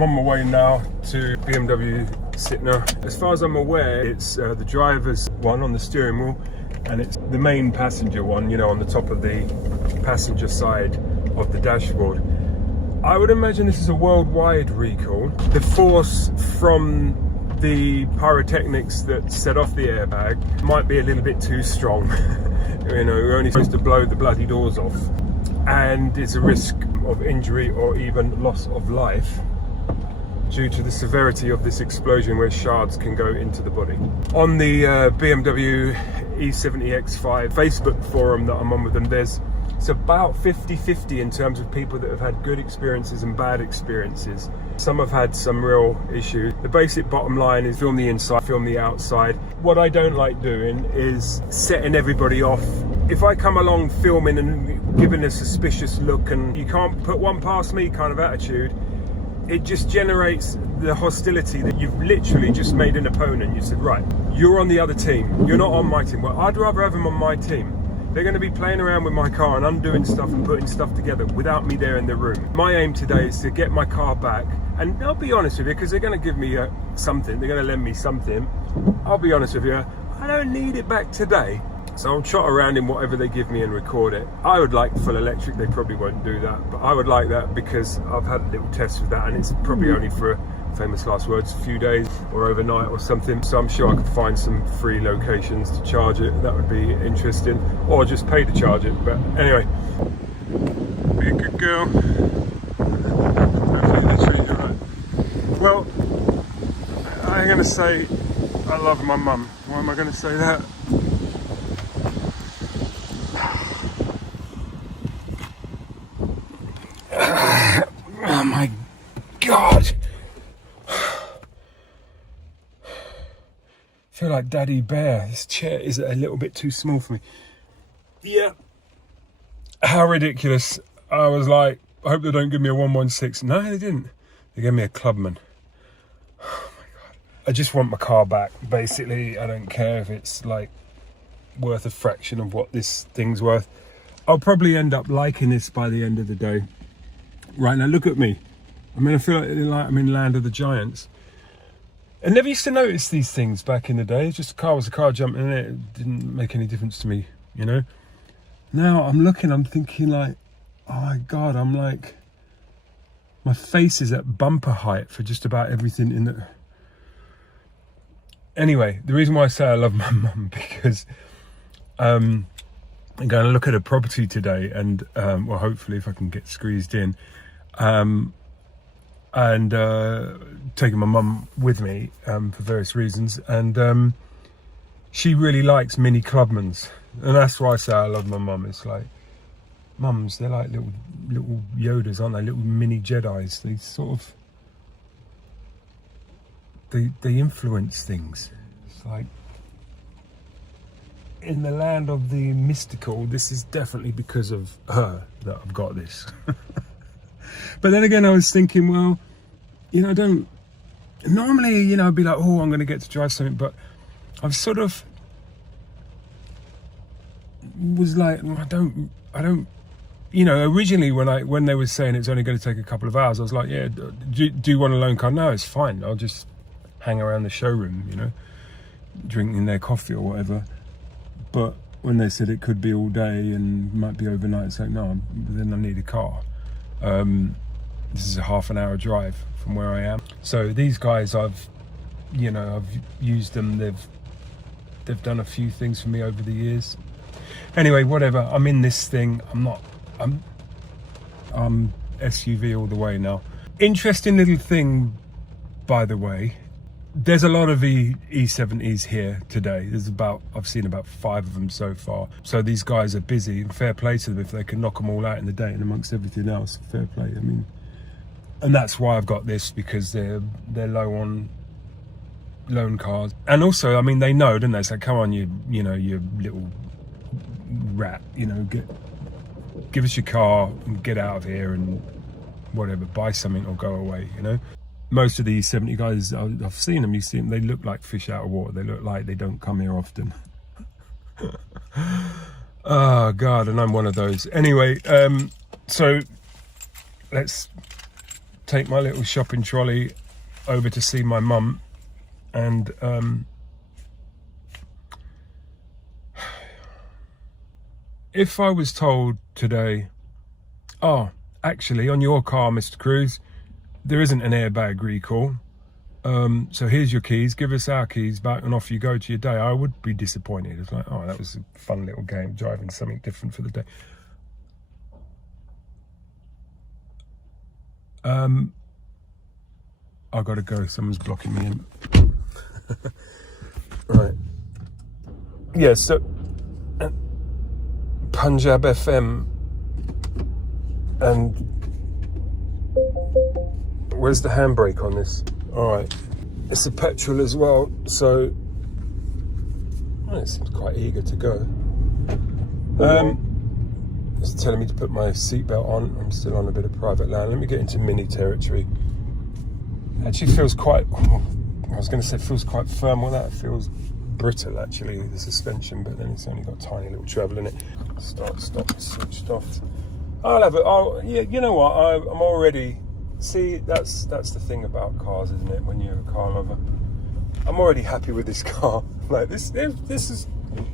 I'm on my way now to BMW Sitner. As far as I'm aware, it's the driver's one on the steering wheel, and it's the main passenger one, you know, on the top of the passenger side of the dashboard. I would imagine this is a worldwide recall. The force from the pyrotechnics that set off the airbag might be a little bit too strong. You know, we're only supposed to blow the bloody doors off, and it's a risk of injury or even loss of life due to the severity of this explosion where shards can go into the body. On the BMW E70X5 Facebook forum that I'm on with them, it's about 50-50 in terms of people that have had good experiences and bad experiences. Some have had some real issues. The basic bottom line is film the inside, film the outside. What I don't like doing is setting everybody off. If I come along filming and giving a suspicious look and you can't put one past me kind of attitude, it just generates the hostility that you've literally just made an opponent. You said, right, you're on the other team, you're not on my team. Well, I'd rather have them on my team. They're going to be playing around with my car and undoing stuff and putting stuff together without me there in the room. My aim today is to get my car back, and I'll be honest with you, because they're going to give me something, they're going to lend me something. I'll be honest with you, I don't need it back today. So I'll trot around in whatever they give me and record it. I would like full electric, they probably won't do that, but I would like that because I've had a little test with that, and it's probably only for, famous last words, a few days or overnight or something. So I'm sure I could find some free locations to charge it. That would be interesting, or just pay to charge it. But anyway, be a good girl. Hopefully they treat you right. Well, I'm going to say I love my mum. Why am I going to say that? Oh my God. I feel like Daddy Bear. This chair is a little bit too small for me. Yeah. How ridiculous. I was like, I hope they don't give me a 116. No, they didn't. They gave me a Clubman. Oh my God. I just want my car back. Basically, I don't care if it's like worth a fraction of what this thing's worth. I'll probably end up liking this by the end of the day. Right now, look at me. I mean, I feel like I'm in Land of the Giants. I never used to notice these things back in the day. Just a car was a car, jumping in it. It didn't make any difference to me, you know. Now I'm looking, I'm thinking like, oh my God, I'm like, my face is at bumper height for just about everything in the... Anyway, the reason why I say I love my mum, because I'm going to look at a property today, and well, hopefully if I can get squeezed in, and taking my mum with me for various reasons, and she really likes Mini Clubmans, and that's why I say I love my mum. It's like, mums, they're like little Yodas, aren't they? Little mini Jedis. They sort of, they influence things. It's like, in the land of the mystical, this is definitely because of her that I've got this. But then again, I was thinking, well, you know, I don't normally, you know, I'd be like, oh, I'm going to get to drive something, but I've sort of was like, well, I don't, you know, originally when they were saying it's only going to take a couple of hours, I was like, yeah, do you want a loan car? No, it's fine. I'll just hang around the showroom, you know, drinking their coffee or whatever. But when they said it could be all day and might be overnight, it's like, no, then I need a car. This is a half an hour drive from where I am. So these guys, I've used them. They've done a few things for me over the years. Anyway, whatever. I'm in this thing. I'm SUV all the way now. Interesting little thing, by the way. There's a lot of E70s here today. I've seen about 5 of them so far. So these guys are busy, and fair play to them if they can knock them all out in the day, and amongst everything else, fair play. I mean, and that's why I've got this, because they're low on loan cars. And also, I mean, they know, don't they? It's like, come on, you little rat, you know, give us your car and get out of here and whatever, buy something or go away, you know. Most of these 70 guys, I've seen them, you see them, they look like fish out of water. They look like they don't come here often. Oh God, and I'm one of those. Anyway, so let's take my little shopping trolley over to see my mum, and if I was told today, oh, actually on your car, Mr. Cruse, there isn't an airbag recall, so here's your keys, give us our keys back and off you go to your day, I would be disappointed. It's like, oh, that was a fun little game, driving something different for the day. I've got to go, someone's blocking me in. Right. Yeah, so Punjab FM, and where's the handbrake on this? All right, it's a petrol as well, so it seems quite eager to go. It's telling me to put my seatbelt on. I'm still on a bit of private land. Let me get into mini territory. Actually feels quite, I was going to say feels quite firm. Well, that feels brittle actually, the suspension, but then it's only got a tiny little travel in it. Start, stop, switched off. I'll have it. Oh, yeah, you know what? I'm already, see, that's the thing about cars, isn't it? When you're a car lover, I'm already happy with this car. Like this is,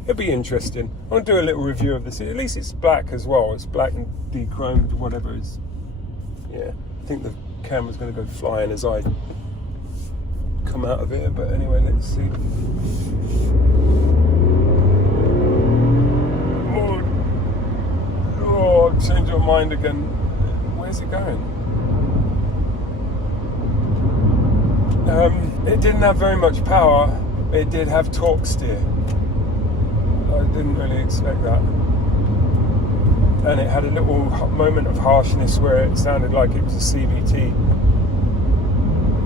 it'll be interesting. I want to do a little review of this. At least it's black as well. It's black and de-chromed, whatever it is. Yeah, I think the camera's going to go flying as I come out of it, but anyway, let's see. Oh, I've changed my mind again. Where's it going? It didn't have very much power, but it did have torque steer. I didn't really expect that. And it had a little moment of harshness where it sounded like it was a CVT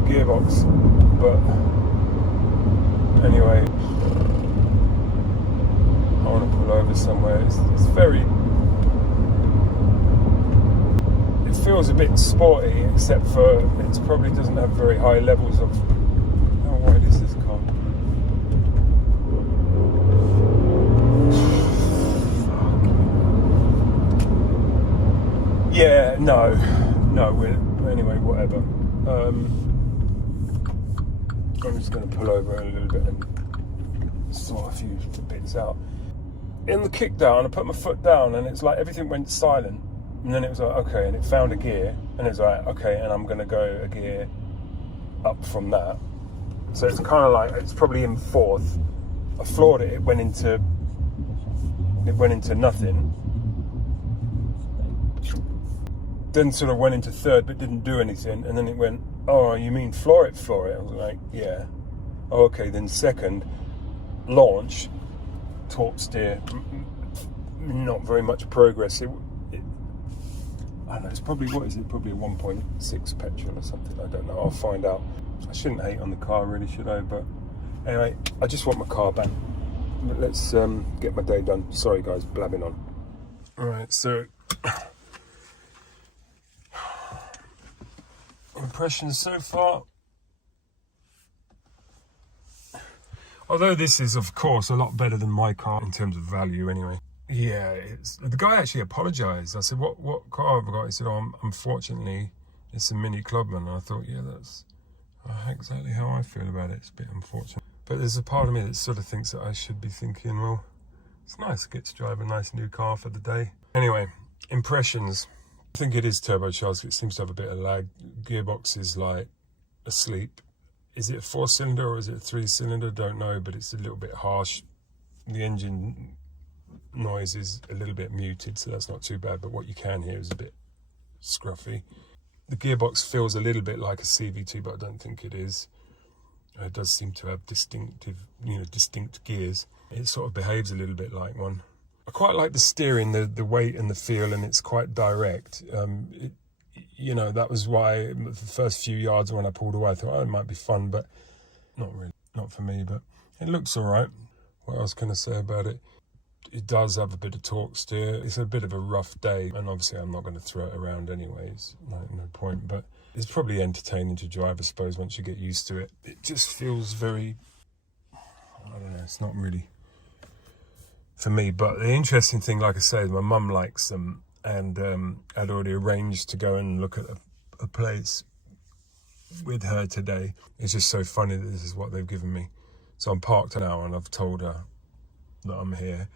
gearbox. But anyway, I want to pull over somewhere. It's very, it feels a bit sporty, except for it probably doesn't have very high levels of, how wide is this car? Yeah, no, anyway, whatever. I'm just going to pull over a little bit and sort a few bits out. In the kick down, I put my foot down and it's like everything went silent. And then it was like, okay, and it found a gear. And it was like, okay, and I'm going to go a gear up from that. So it's kind of like, it's probably in fourth. I floored it, it went into nothing. Then sort of went into third, but didn't do anything. And then it went, oh, you mean floor it? I was like, yeah. Oh, okay, then second, launch, torque steer, not very much progress. I don't know, it's probably, what is it? Probably a 1.6 petrol or something, I don't know, I'll find out. I shouldn't hate on the car really, should I? But anyway, I just want my car back. Let's get my day done. Sorry guys, blabbing on. All right, so impressions so far. Although this is, of course, a lot better than my car in terms of value anyway. Yeah, the guy actually apologised. I said, what car have I got? He said, oh, unfortunately, it's a Mini Clubman. And I thought, yeah, that's exactly how I feel about it. It's a bit unfortunate. But there's a part of me that sort of thinks that I should be thinking, well, it's nice to get to drive a nice new car for the day. Anyway, impressions. I think it is turbocharged. It seems to have a bit of lag. Gearbox is like asleep. Is it a 4-cylinder or is it a 3-cylinder? Don't know, but it's a little bit harsh. The engine noise is a little bit muted, so that's not too bad, but what you can hear is a bit scruffy. The gearbox feels a little bit like a CVT, but I don't think it is. It does seem to have distinct gears. It sort of behaves a little bit like one. I quite like the steering, the weight and the feel, and it's quite direct. That was why the first few yards when I pulled away, I thought, oh, it might be fun, but not really, not for me, but it looks all right. What else can I say about it? It does have a bit of torque steer. It's a bit of a rough day, and obviously I'm not going to throw it around anyways, no point, but it's probably entertaining to drive, I suppose, once you get used to it. It just feels very, I don't know, it's not really for me. But the interesting thing, like I said, my mum likes them, and I'd already arranged to go and look at a place with her today. It's just so funny that this is what they've given me. So I'm parked now and I've told her that I'm here.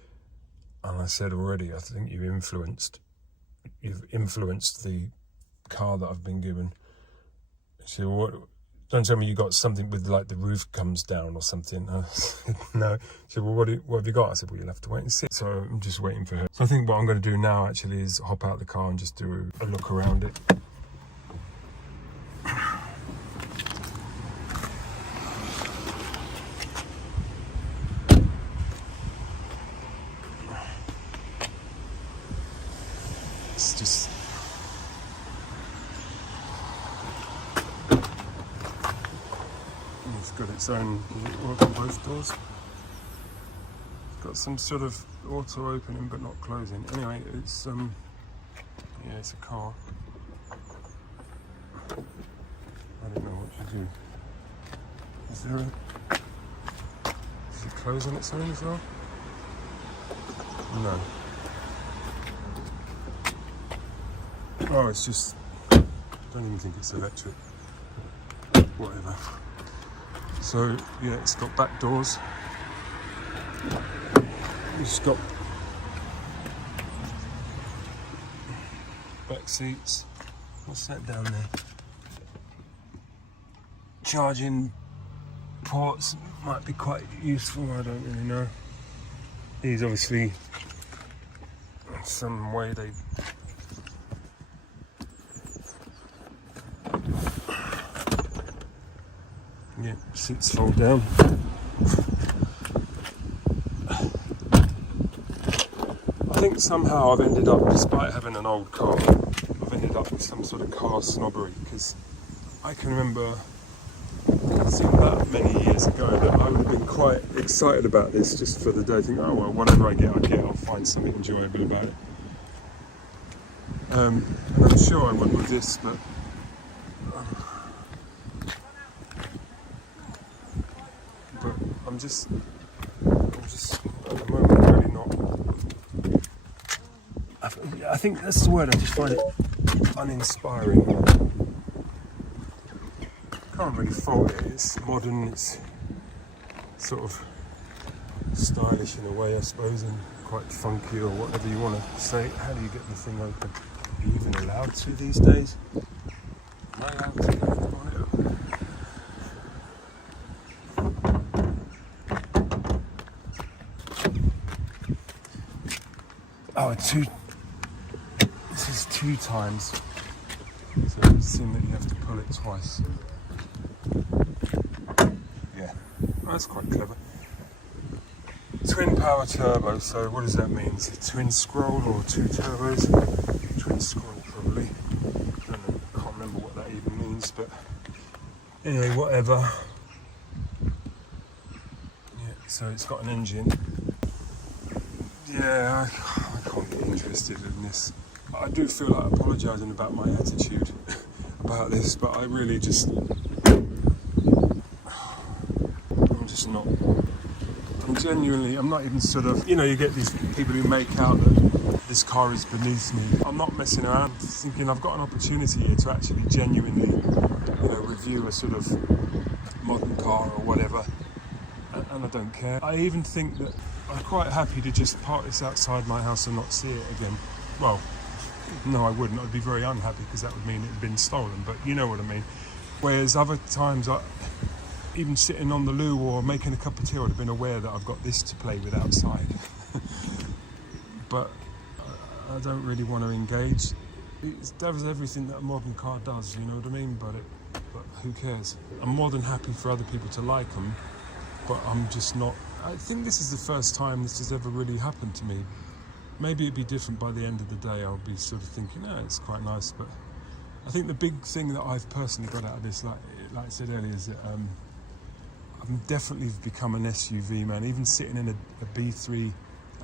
And I said already, I think you've influenced the car that I've been given. She said, well, what, don't tell me you got something with like the roof comes down or something. I said, no. She said, well, what have you got? I said, well, you'll have to wait and see. So I'm just waiting for her. So I think what I'm going to do now actually is hop out the car and just do a look around it. It's just... It's got its own, does it work on both doors? It's got some sort of auto opening but not closing. Anyway, it's yeah, it's a car. I don't know what to do. Is there a... Does it close on its own as well? No. Oh, it's just... I don't even think it's electric. Whatever. So, yeah, it's got back doors. It's got back seats. What's that down there? Charging ports might be quite useful, I don't really know. These obviously, some way they... Yeah, seats fold down. I think somehow I've ended up, despite having an old car, I've ended up with some sort of car snobbery, because I can remember seeing that many years ago that I would have been quite excited about this just for the day, thinking, oh well, whatever I get, I'll find something enjoyable about it. And I'm sure I would with this, but I'm just at the moment really not. I think that's the word. I just find it uninspiring. Can't really fault it. It's modern. It's sort of stylish in a way, I suppose, and quite funky or whatever you want to say. How do you get the thing open? Are you even allowed to these days? Am I allowed to go on it? Oh, this is 2 times, so it's seen that you have to pull it twice. Yeah, well, that's quite clever. Twin power turbo, so what does that mean? Is it twin scroll or 2 turbos? Twin scroll probably. I don't know, can't remember what that even means, but anyway, whatever. Yeah, so it's got an engine. Yeah, I can't get interested in this. I do feel like apologising about my attitude about this, but I really just... I'm just not... I'm not even sort of... You know, you get these people who make out that this car is beneath me. I'm not messing around, thinking I've got an opportunity here to actually genuinely, you know, review a sort of modern car or whatever, and I don't care. I even think that I'm quite happy to just park this outside my house and not see it again. Well, no, I wouldn't. I'd be very unhappy because that would mean it had been stolen, but you know what I mean. Whereas other times, even sitting on the loo or making a cup of tea, I would have been aware that I've got this to play with outside. But I don't really want to engage. It does everything that a modern car does, you know what I mean? But who cares? I'm more than happy for other people to like them, but I'm just not... I think this is the first time this has ever really happened to me. Maybe it'd be different by the end of the day. I'll be sort of thinking, oh, it's quite nice. But I think the big thing that I've personally got out of this, like I said earlier, is that I've definitely become an SUV man. Even sitting in a B3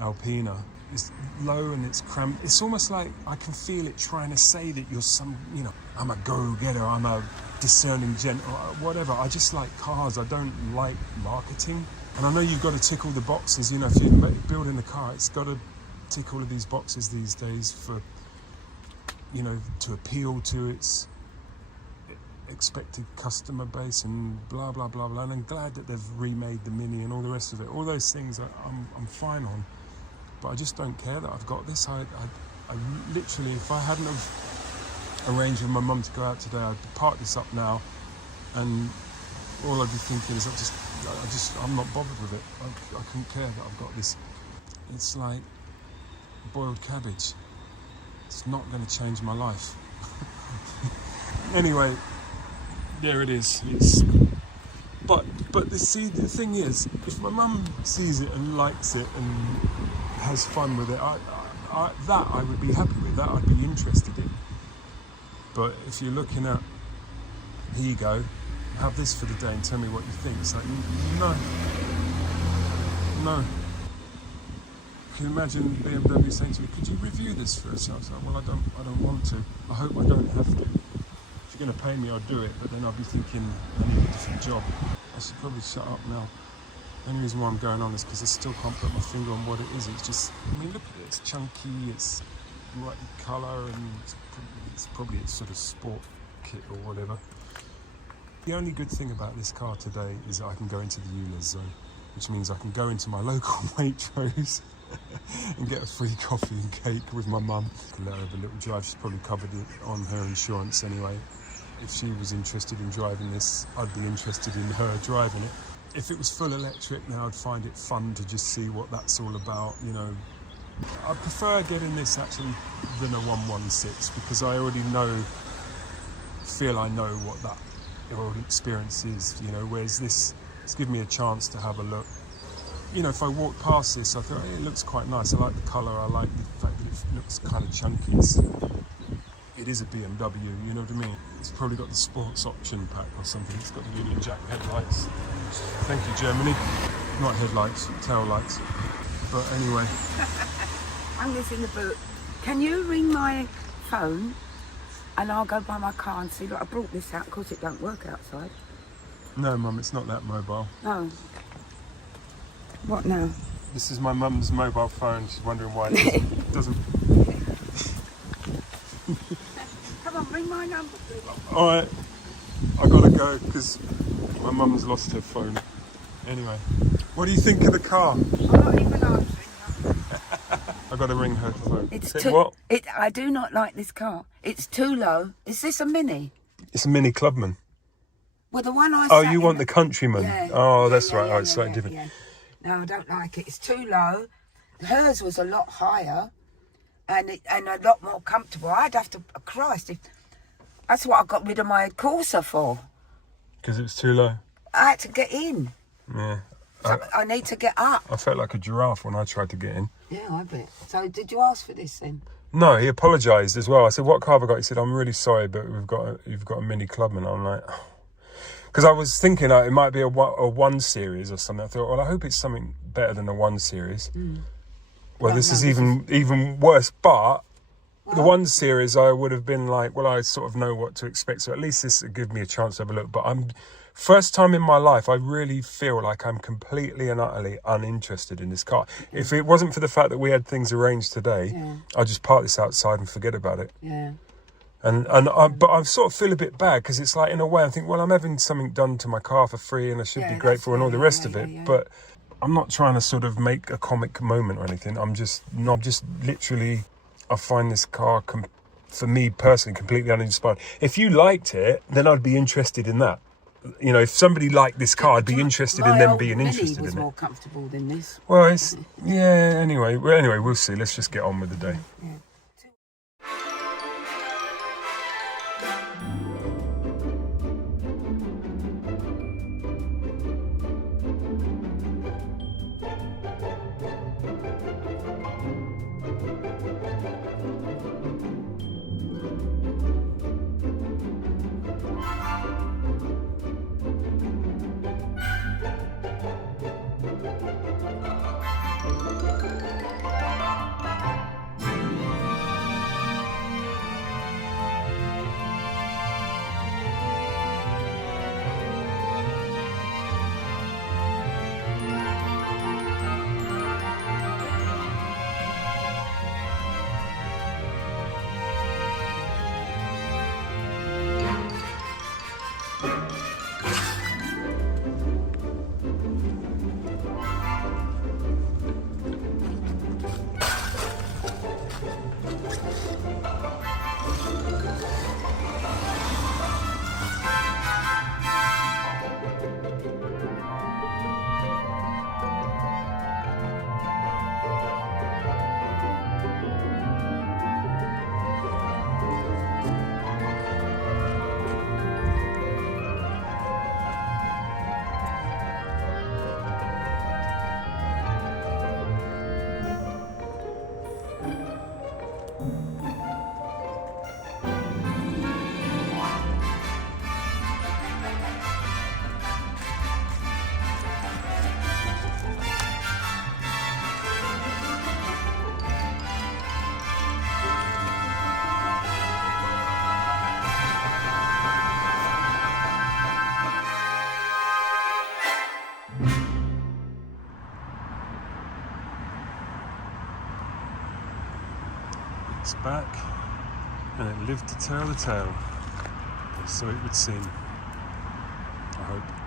Alpina, it's low and it's cramped. It's almost like I can feel it trying to say that you're some, you know, I'm a go-getter, I'm a discerning gent, or whatever. I just like cars. I don't like marketing. And I know you've got to tick all the boxes, you know, if you're building a car, it's got to tick all of these boxes these days for, you know, to appeal to its expected customer base and blah blah blah blah. And I'm glad that they've remade the Mini and all the rest of it. All those things I'm fine on, but I just don't care that I've got this. I literally, if I hadn't have arranged with my mum to go out today, I'd park this up now, and all I'd be thinking is I'm not bothered with it. I couldn't care that I've got this. It's like boiled cabbage. It's not going to change my life. Anyway, there it is. But the thing is, if my mum sees it and likes it and has fun with it, I would be happy with that. I'd be interested in. But if you're looking at, here you go, have this for the day and tell me what you think. It's like, no. Can you imagine BMW saying to me, could you review this for us? I was like, well, I don't want to. I hope I don't have to. If you're going to pay me, I'll do it. But then I'll be thinking, I need a different job. I should probably shut up now. The only reason why I'm going on is because I still can't put my finger on what it is. It's just, I mean, look at it. It's chunky, it's right colour, and it's probably a sort of sport kit or whatever. The only good thing about this car today is that I can go into the Eulers zone, which means I can go into my local Waitrose and get a free coffee and cake with my mum. I can let her have a little drive. She's probably covered it on her insurance anyway. If she was interested in driving this, I'd be interested in her driving it. If it was full electric now, I'd find it fun to just see what that's all about, you know. I prefer getting this actually than a 116 because I already feel I know what that experience is, you know, whereas this, it's given me a chance to have a look. You know, if I walked past this, I thought, hey, it looks quite nice. I like the colour, I like the fact that it looks kind of chunky. It is a BMW, you know what I mean? It's probably got the sports option pack or something. It's got the Union Jack headlights. Thank you, Germany. Not headlights, tail lights. But anyway. Hang this in the boot. Can you ring my phone and I'll go by my car and see? Look, I brought this out. Of course, it don't work outside. No, Mum, it's not that mobile. No. What now? This is my mum's mobile phone. She's wondering why it doesn't. Come on, ring my number, please. All right, I gotta go because my mum's lost her phone. Anyway, what do you think of the car? I'm not even answering that. I gotta ring her phone. It's Say too. what? I do not like this car. It's too low. Is this a Mini? It's a Mini Clubman. Well, the one I. Oh, you want the Countryman? Yeah. Oh, that's right. Yeah, Oh, it's slightly different. Yeah. No, I don't like it. It's too low. Hers was a lot higher, and a lot more comfortable. I'd have to. Christ, that's what I got rid of my Corsa for. Because it was too low. I had to get in. Yeah. So I need to get up. I felt like a giraffe when I tried to get in. Yeah, I bet. So did you ask for this then? No, he apologised as well. I said, "What car have I got?" He said, "I'm really sorry, but you've got a Mini Clubman." I'm like, because I was thinking it might be a 1 Series or something. I thought, well, I hope it's something better than a 1 Series. Well, this is even worse. But the 1 Series, I would have been like, well, I sort of know what to expect. So at least this would give me a chance to have a look. But first time in my life, I really feel like I'm completely and utterly uninterested in this car. If it wasn't for the fact that we had things arranged today, I'd just park this outside and forget about it. Yeah. But I sort of feel a bit bad because it's like, in a way, I think, well, I'm having something done to my car for free and I should be grateful and all the rest of it. But I'm not trying to sort of make a comic moment or anything. I'm just literally, I find this car, for me personally, completely uninspired. If you liked it, then I'd be interested in that. You know, if somebody liked this car, I'd be interested in them being interested in it. Was more comfortable than this. Well, anyway, we'll see. Let's just get on with the day. Yeah. It's back, and it lived to tell the tale, or so it would seem. I hope.